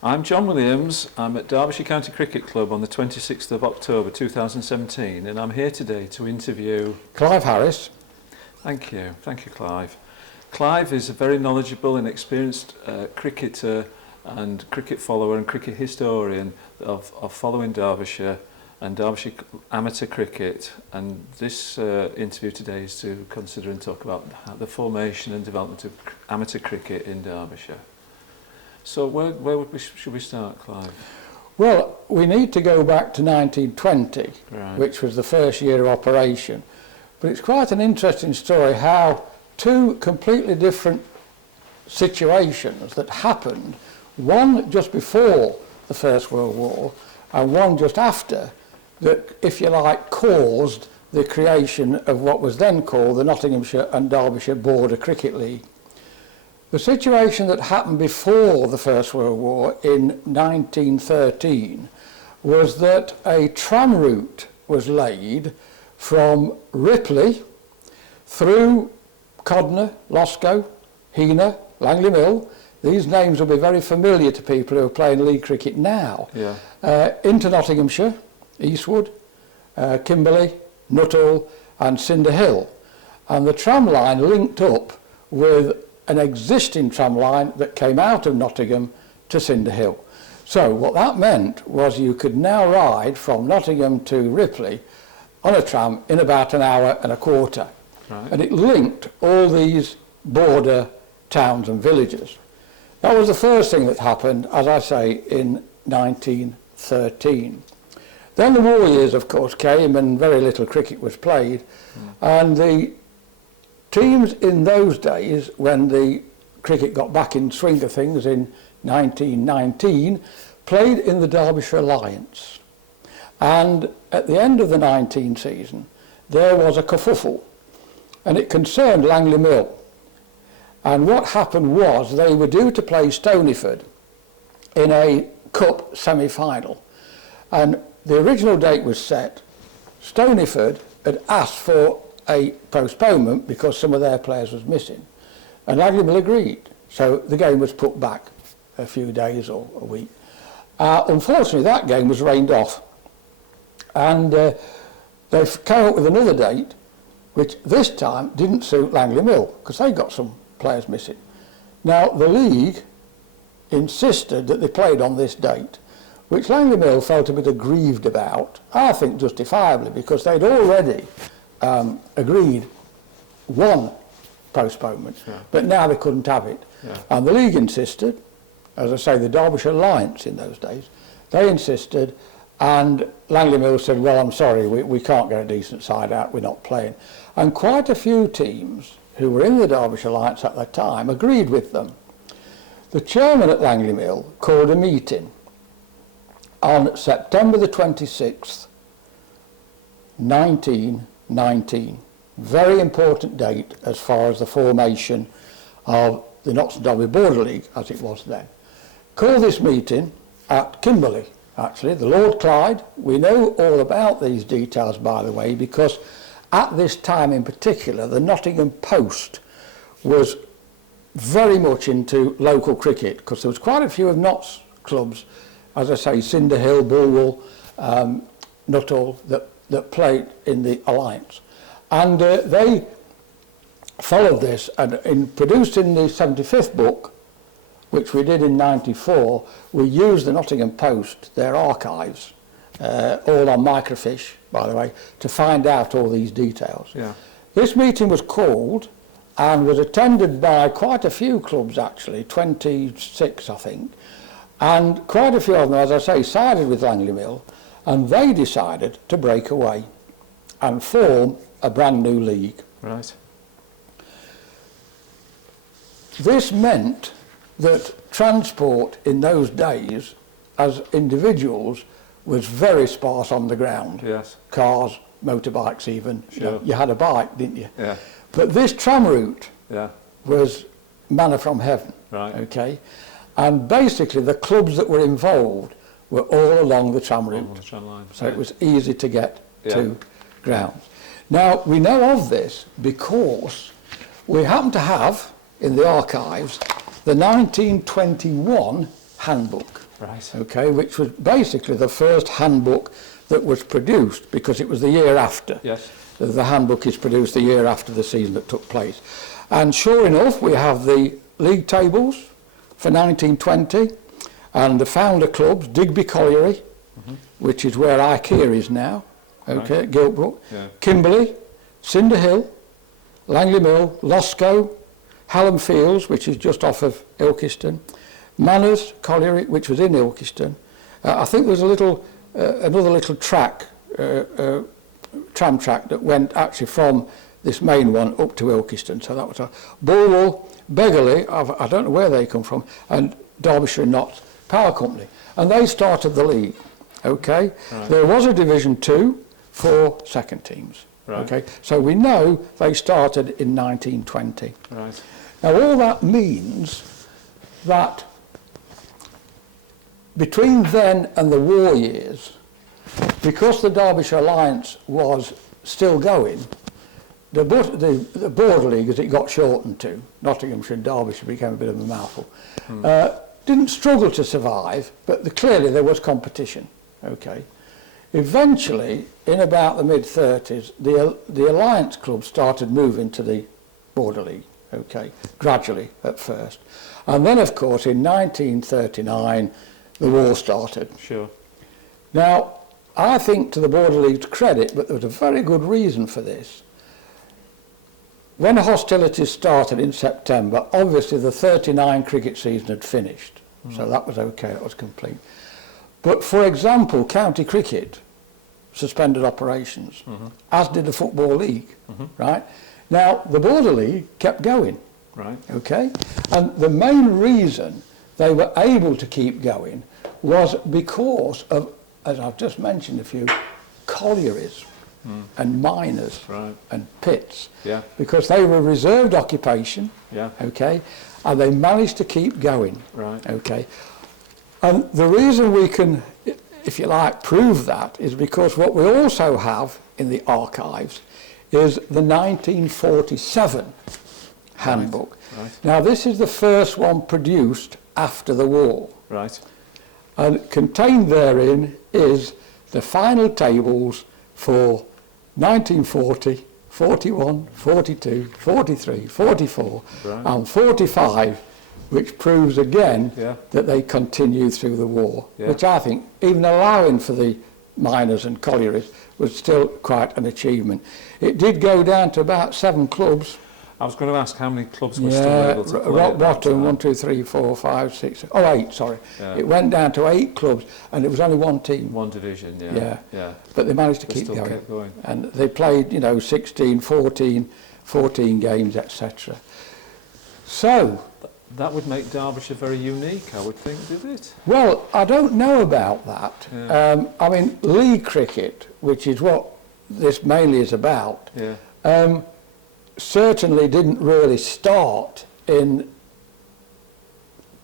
I'm John Williams. I'm at Derbyshire County Cricket Club on the 26th of October 2017, and I'm here today to interview Clive Harris. Thank you, Clive. Clive is a very knowledgeable and experienced cricketer and cricket follower and cricket historian of following Derbyshire and Derbyshire amateur cricket, and this interview today is to consider and talk about the formation and development of amateur cricket in Derbyshire. So where should we start, Clive? Well, we need to go back to 1920, Right. which was the first year of operation. But it's quite an interesting story how two completely different situations that happened, one just before the First World War and one just after, that, if you like, caused the creation of what was then called the Nottinghamshire and Derbyshire Border Cricket League. The situation that happened before the First World War in 1913 was that a tram route was laid from Ripley through Codnor, Loscoe, Heanor, Langley Mill. These names will be very familiar to people who are playing league cricket now. Yeah. Into Nottinghamshire, Eastwood, Kimberley, Nuttall and Cinder Hill. And the tram line linked up with an existing tram line that came out of Nottingham to Cinder Hill. So what that meant was you could now ride from Nottingham to Ripley on a tram in about an hour and a quarter. Right. And it linked all these border towns and villages. That was the first thing that happened, as I say, in 1913. Then the war years, of course, came and very little cricket was played. And the teams in those days, when the cricket got back in swing of things in 1919, played in the Derbyshire Alliance. And at the end of the 19 season, there was a kerfuffle, and it concerned Langley Mill. And what happened was they were due to play Stonyford in a cup semi-final. And the original date was set. Stonyford had asked for a postponement because some of their players was missing, and Langley Mill agreed, so the game was put back a few days or a week. Unfortunately, that game was rained off, and they came up with another date which this time didn't suit Langley Mill because they got some players missing. Now the league insisted that they played on this date, which Langley Mill felt a bit aggrieved about, I think justifiably, because they'd already agreed one postponement, yeah. But now they couldn't have it. Yeah. And the league insisted, as I say, the Derbyshire Alliance in those days, they insisted, and Langley Mill said, well, I'm sorry, we can't get a decent side out, we're not playing. And quite a few teams who were in the Derbyshire Alliance at that time agreed with them. The chairman at Langley Mill called a meeting on September the 26th, 1919. Very important date as far as the formation of the Notts and Derby Border League, as it was then. Called this meeting at Kimberley, actually, the Lord Clyde. We know all about these details, by the way, because at this time in particular, the Nottingham Post was very much into local cricket, because there was quite a few of Notts clubs, as I say, Cinder Hill, Bulwell, Nuttall, that played in the Alliance. And they followed this, and in producing the 75th book, which we did in '94, we used the Nottingham Post, their archives, all on microfiche, by the way, to find out all these details. Yeah. This meeting was called and was attended by quite a few clubs, actually, 26, I think, and quite a few of them, as I say, sided with Langley Mill, and they decided to break away and form a brand new league. Right. This meant that transport in those days, as individuals, was very sparse on the ground. Yes. Cars, motorbikes even. Sure. You had a bike, didn't you? Yeah. But this tram route Yeah. was manna from heaven. Right. Okay? And basically the clubs that were involved were all along the tram route. On the tram line. So it was easy to get Yeah. to grounds. Now, we know of this because we happen to have in the archives the 1921 handbook. Right. Okay, which was basically the first handbook that was produced, because it was the year after. Yes. The handbook is produced the year after the season that took place. And sure enough, we have the league tables for 1920, and the founder clubs, Digby Colliery, which is where IKEA is now, okay, at Giltbrook, Kimberley, Cinder Hill, Langley Mill, Loscoe, Hallam Fields, which is just off of Ilkeston, Manners Colliery, which was in Ilkeston. I think there's a little, another little track, tram track that went actually from this main one up to Ilkeston. So that was a Bulwell, Beggarly, I don't know where they come from, and Derbyshire Notts Power Company. And they started the league, okay? Right. There was a Division 2 for second teams, right. Okay? So we know they started in 1920. Right. Now all that means that between then and the war years, because the Derbyshire Alliance was still going, the Border League, as it got shortened to, Nottinghamshire and Derbyshire became a bit of a mouthful, didn't struggle to survive, but clearly there was competition. Okay. Eventually, in about the mid-30s, the Alliance clubs started moving to the Border League, okay, gradually at first. And then, of course, in 1939, the war started. Sure. Now, I think to the Border League's credit, but there was a very good reason for this. When hostilities started in September, obviously the 39 cricket season had finished, so that was okay, it was complete. But for example, county cricket suspended operations, as did the Football League, right? Now, the Border League kept going, right? Okay? And the main reason they were able to keep going was because of, as I've just mentioned a few, collieries and miners and pits, because they were reserved occupation, okay, and they managed to keep going, okay. And the reason we can, if you like, prove that is because what we also have in the archives is the 1947 handbook. Right. Now this is the first one produced after the war. Right. And contained therein is the final tables for 1940, 41, 42, 43, 44 and 45, which proves again that they continued through the war, which I think, even allowing for the miners and collieries, was still quite an achievement. It did go down to about 7 clubs. I was going to ask how many clubs were still able to play. Rock bottom, 1, 2, 3, 4, 5, 6, 8, sorry. It went down to 8 clubs, and it was only one team. One division, yeah. But they managed to keep going. And they played, 16, 14 games, etc. So, that would make Derbyshire very unique, I would think, did it? Well, I don't know about that. I mean, league cricket, which is what this mainly is about, certainly didn't really start in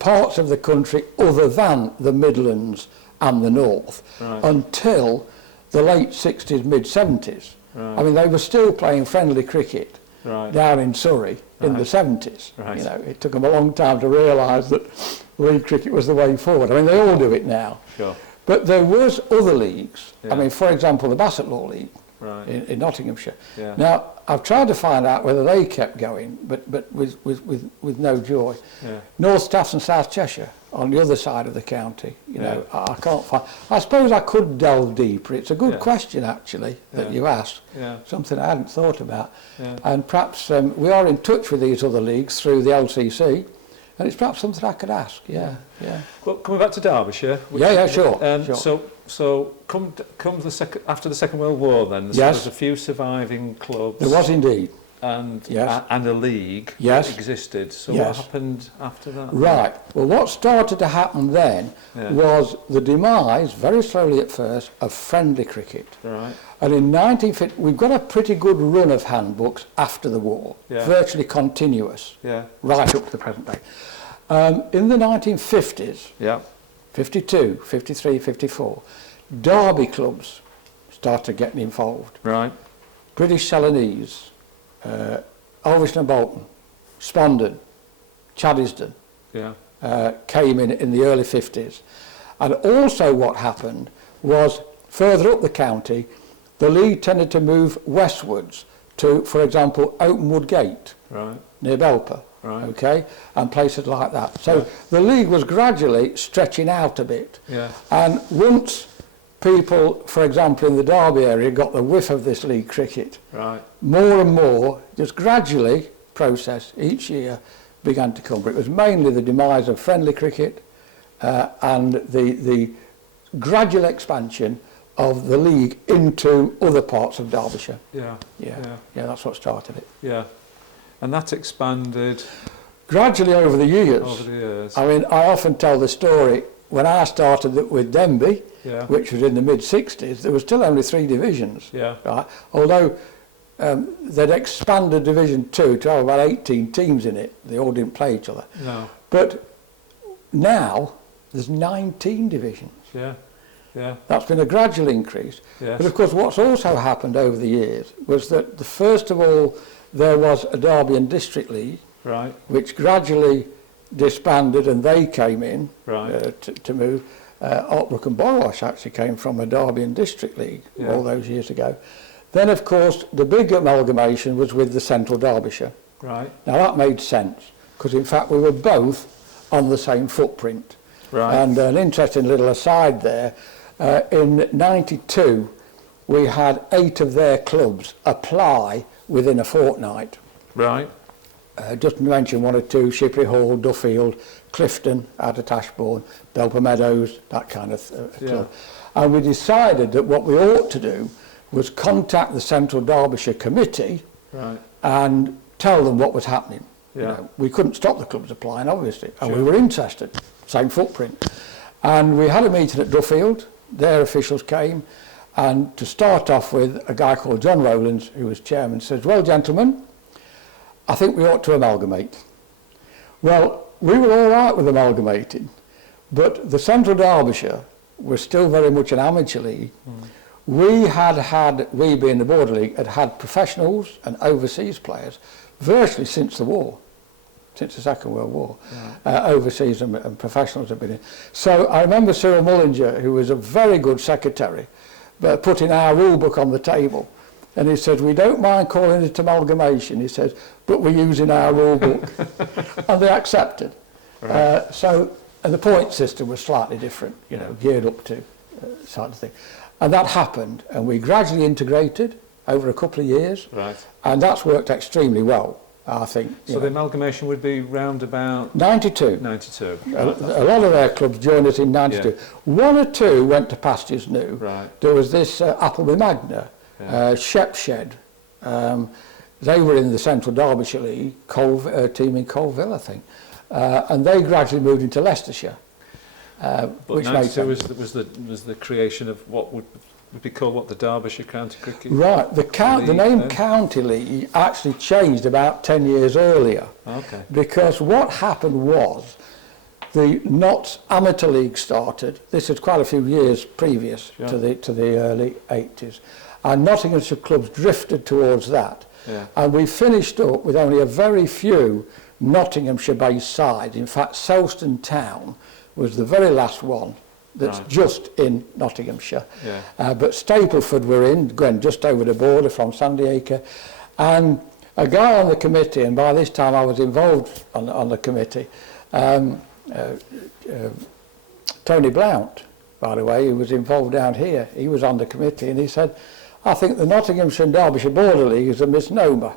parts of the country other than the Midlands and the North until the late 60s, mid-70s. I mean, they were still playing friendly cricket down in Surrey in the 70s. It took them a long time to realise that league cricket was the way forward. I mean, they all do it now. Sure. But there was other leagues. I mean, for example, the Basset Law League in Nottinghamshire. Now, I've tried to find out whether they kept going, but with no joy. North Staffs and South Cheshire on the other side of the county, I can't find. I suppose I could delve deeper. It's a good question, actually, that you ask. Something I hadn't thought about. And perhaps we are in touch with these other leagues through the LCC, and it's perhaps something I could ask. Well, coming back to Derbyshire. Sure. So come after the Second World War, then there was a few surviving clubs. There was indeed. And a league that existed. So what happened after that? Right. Well, what started to happen then was the demise, very slowly at first, of friendly cricket. Right. And in 1950, we've got a pretty good run of handbooks after the war, virtually continuous, right up to the present day. In the 1950s, 52, 53, 54, Derby clubs started getting involved. Right. British Celanese, Ulverston and Bolton, Spondon, Chaddisden came in the early 50s. And also what happened was, further up the county, the league tended to move westwards to, for example, Openwood Gate, near Belper, okay, and places like that. So the league was gradually stretching out a bit. And once people, for example, in the Derby area got the whiff of this league cricket, more and more, just gradually, process each year began to come. But it was mainly the demise of friendly cricket and the gradual expansion of the league into other parts of Derbyshire. Yeah, that's what started it. Yeah, and that expanded gradually over the years. I mean, I often tell the story, when I started with Denby, which was in the mid-60s, there was still only 3 divisions. Right? Although they'd expanded Division 2 to have about 18 teams in it. They all didn't play each other. But now there's 19 divisions. That's been a gradual increase. But of course what's also happened over the years was that first of all there was a Derby and District League, which gradually disbanded, and they came in to move. Otbrook and Borwash actually came from a Derby and District League all those years ago. Then of course the big amalgamation was with the Central Derbyshire. Now that made sense, because in fact we were both on the same footprint. And an interesting little aside there, in '92 we had 8 of their clubs apply within a fortnight. Just to mention 1 or 2, Shipley Hall, Duffield, Clifton out at Ashbourne, Belper Meadows, that kind of club. And we decided that what we ought to do was contact the Central Derbyshire Committee and tell them what was happening. You know, we couldn't stop the clubs applying, obviously, and we were interested, same footprint. And we had a meeting at Duffield, their officials came, and to start off with, a guy called John Rowlands, who was chairman, says, well, gentlemen, I think we ought to amalgamate. Well, we were all right with amalgamating, but the Central Derbyshire was still very much an amateur league. We being the Border League, had professionals and overseas players virtually since the war, since the Second World War. Overseas and professionals have been in. So I remember Cyril Mullinger, who was a very good secretary, but putting our rule book on the table. And he said, we don't mind calling it amalgamation, he says, but we're using our rule book. And they accepted. So, and the point system was slightly different, you know, geared up to sort of thing. And that happened, and we gradually integrated over a couple of years. And that's worked extremely well, I think. So the amalgamation would be round about 92. A lot of their clubs joined us in 92. 1 or 2 went to pastures new. There was this Appleby Magna, Shepshed. They were in the Central Derbyshire League, team in Colville, I think. And they gradually moved into Leicestershire. But 92 was the creation of what would be called the Derbyshire County Cricket League. The name County League actually changed about 10 years earlier. Because what happened was the Notts Amateur League started. This is quite a few years previous to the early 80s. And Nottinghamshire clubs drifted towards that. And we finished up with only a very few Nottinghamshire-based sides. In fact, Selston Town was the very last one that's just in Nottinghamshire. But Stapleford were in, going just over the border from Sandiacre. And a guy on the committee, and by this time I was involved on the committee, Tony Blount, by the way, who was involved down here, he was on the committee, and he said, I think the Nottinghamshire and Derbyshire Border League is a misnomer.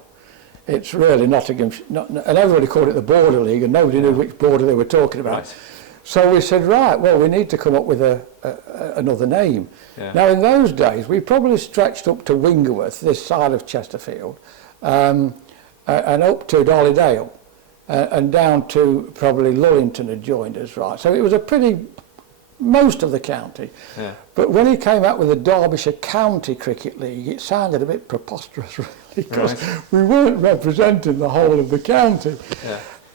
It's really Nottinghamshire, and everybody called it the Border League, and nobody knew which border they were talking about. So we said, right, well, we need to come up with another name. Now, in those days, we probably stretched up to Wingerworth, this side of Chesterfield, and up to Dollydale, and down to probably Lullington had joined us, right? So it was a pretty, most of the county. But when he came out with the Derbyshire County Cricket League, it sounded a bit preposterous, really, because we weren't representing the whole of the county.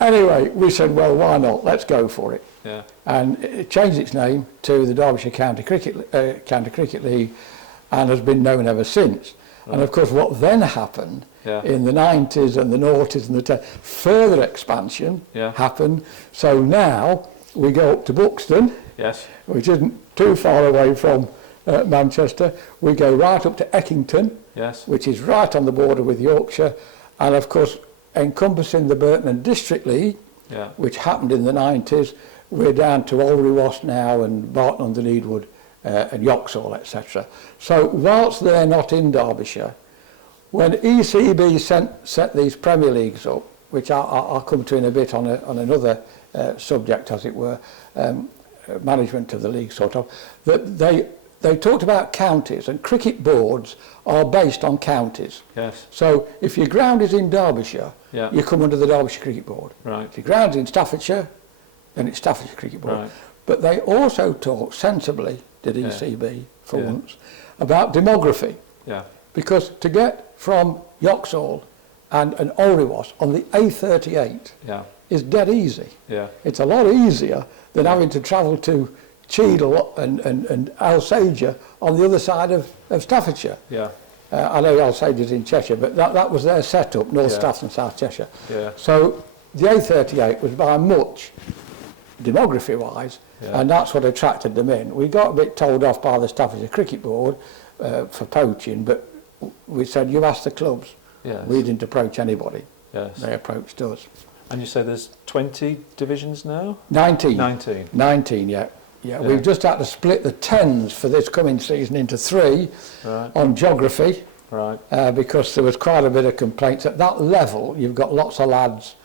Anyway, we said, well, why not? Let's go for it. And it changed its name to the Derbyshire County Cricket League, and has been known ever since. And of course, what then happened in the 90s and the noughties and the further expansion happened. So now we go up to Buxton, Yes. which isn't too far away from Manchester. We go right up to Eckington, Yes. which is right on the border with Yorkshire, and of course encompassing the Burton and District League, Yeah. which happened in the 90s. We're down to Alderwas now and Barton under Leedwood and Yoxall, etc. So whilst they're not in Derbyshire, when ECB set these Premier Leagues up, which I'll come to in a bit on another subject, as it were, management of the league sort of, that they talked about counties, and cricket boards are based on counties. Yes. So if your ground is in Derbyshire, Yeah. you come under the Derbyshire Cricket Board. Right. If your ground's in Staffordshire, then it's Staffordshire Cricket Board. Right. But they also talk sensibly, did ECB for Yeah. once, about demography. Yeah. Because to get from Yoxall and Alderwas on the A38 Yeah. is dead easy. Yeah. It's a lot easier than having to travel to Cheadle and Alsager on the other side of Staffordshire. Yeah. I know Alsager's in Cheshire, but that was their setup, North Yeah. Staffs and South Cheshire. Yeah. So the A38 was by much, demography-wise, Yeah. and that's what attracted them in. We got a bit told off by the Staffordshire Cricket Board for poaching, but we said, you ask the clubs. Yes. We didn't approach anybody. Yes. They approached us. And you say there's 20 divisions now? 19. 19. 19, yeah. Yeah, we've just had to split the 10s for this coming season into 3 Right. on geography, Right. because there was quite a bit of complaints. At that level, you've got lots of lads,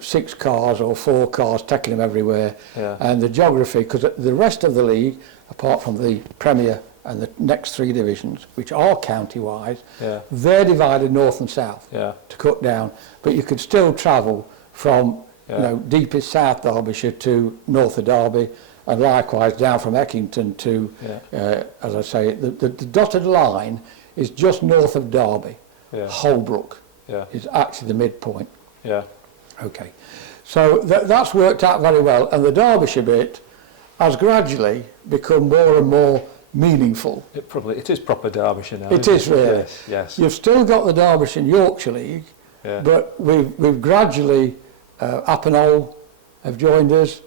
6 cars or 4 cars taking them everywhere. Yeah. And the geography, because the rest of the league, apart from the Premier and the next 3 divisions, which are county-wise, Yeah. they're divided north and south Yeah. to cut down. But you could still travel from, Yeah. deepest South Derbyshire to north of Derby, and likewise down from Eckington to, as I say, the dotted line is just north of Derby. Yeah. Holbrook Yeah. is actually the midpoint. Yeah. Okay, so that's worked out very well, and the Derbyshire bit has gradually become more and more meaningful. It is proper Derbyshire now. It isn't is really. Yes. Yes. You've still got the Derbyshire and Yorkshire League, Yeah. but we've gradually, Appinall have joined us,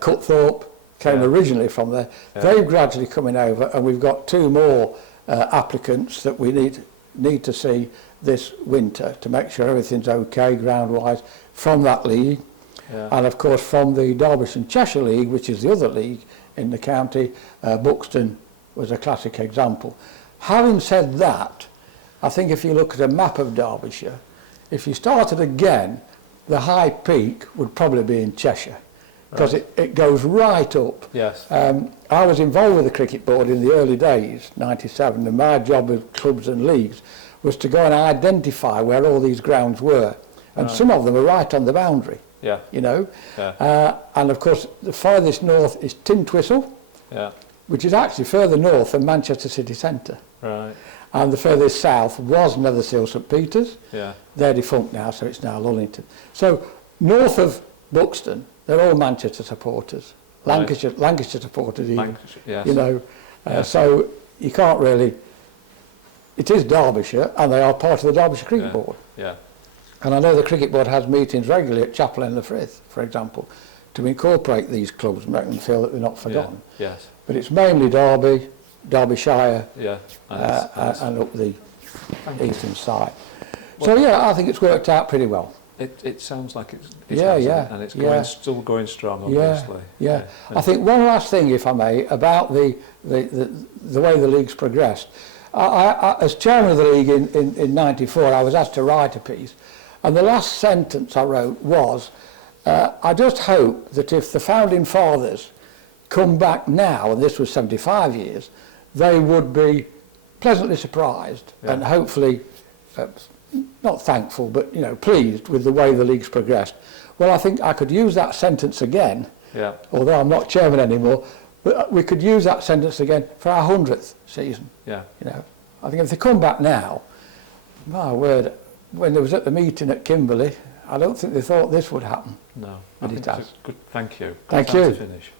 Cutthorpe came Yeah. originally from there. Yeah. They've gradually coming over, and we've got 2 more applicants that we need to see this winter to make sure everything's okay ground-wise from that league. Yeah. And of course from the Derbyshire and Cheshire League, which is the other league in the county, Buxton was a classic example. Having said that, I think if you look at a map of Derbyshire, if you started again, the high peak would probably be in Cheshire, because it goes right up. Yes. I was involved with the cricket board in the early days, 97, and my job with clubs and leagues was to go and identify where all these grounds were. And some of them are right on the boundary, Yeah. Yeah. And of course, the farthest north is Tintwistle, Yeah. which is actually further north than Manchester city centre. Right. And the furthest south was Netherseal St Peters. Yeah. They're defunct now, so it's now Lullington. So north of Buxton, they're all Manchester supporters. Right. Lancashire supporters even. Lancashire, yes. Yeah. So you can't really... It is Derbyshire, and they are part of the Derbyshire Cricket Yeah. Board. Yeah. And I know the Cricket Board has meetings regularly at Chapel in the Frith, for example, to incorporate these clubs and make them feel that they're not forgotten. Yeah. Yes. But it's mainly Derby, Derbyshire, Yeah. and up the eastern side. So yeah, I think it's worked out pretty well. It sounds like it's Yeah, has, yeah, and it's yeah. still going strong, Yeah, obviously. yeah. I think one last thing, if I may, about the way the league's progressed. I, as chairman of the league in 94, I was asked to write a piece, and the last sentence I wrote was, I just hope that if the founding fathers come back now, and this was 75 years, they would be pleasantly surprised and hopefully, not thankful, but pleased with the way the league's progressed. Well, I think I could use that sentence again, although I'm not chairman anymore, but we could use that sentence again for our 100th season. Yeah. I think if they come back now, my word, when they was at the meeting at Kimberley, I don't think they thought this would happen. No. But I it think it's has. a good. Thank you. Good Thank time you. To finish.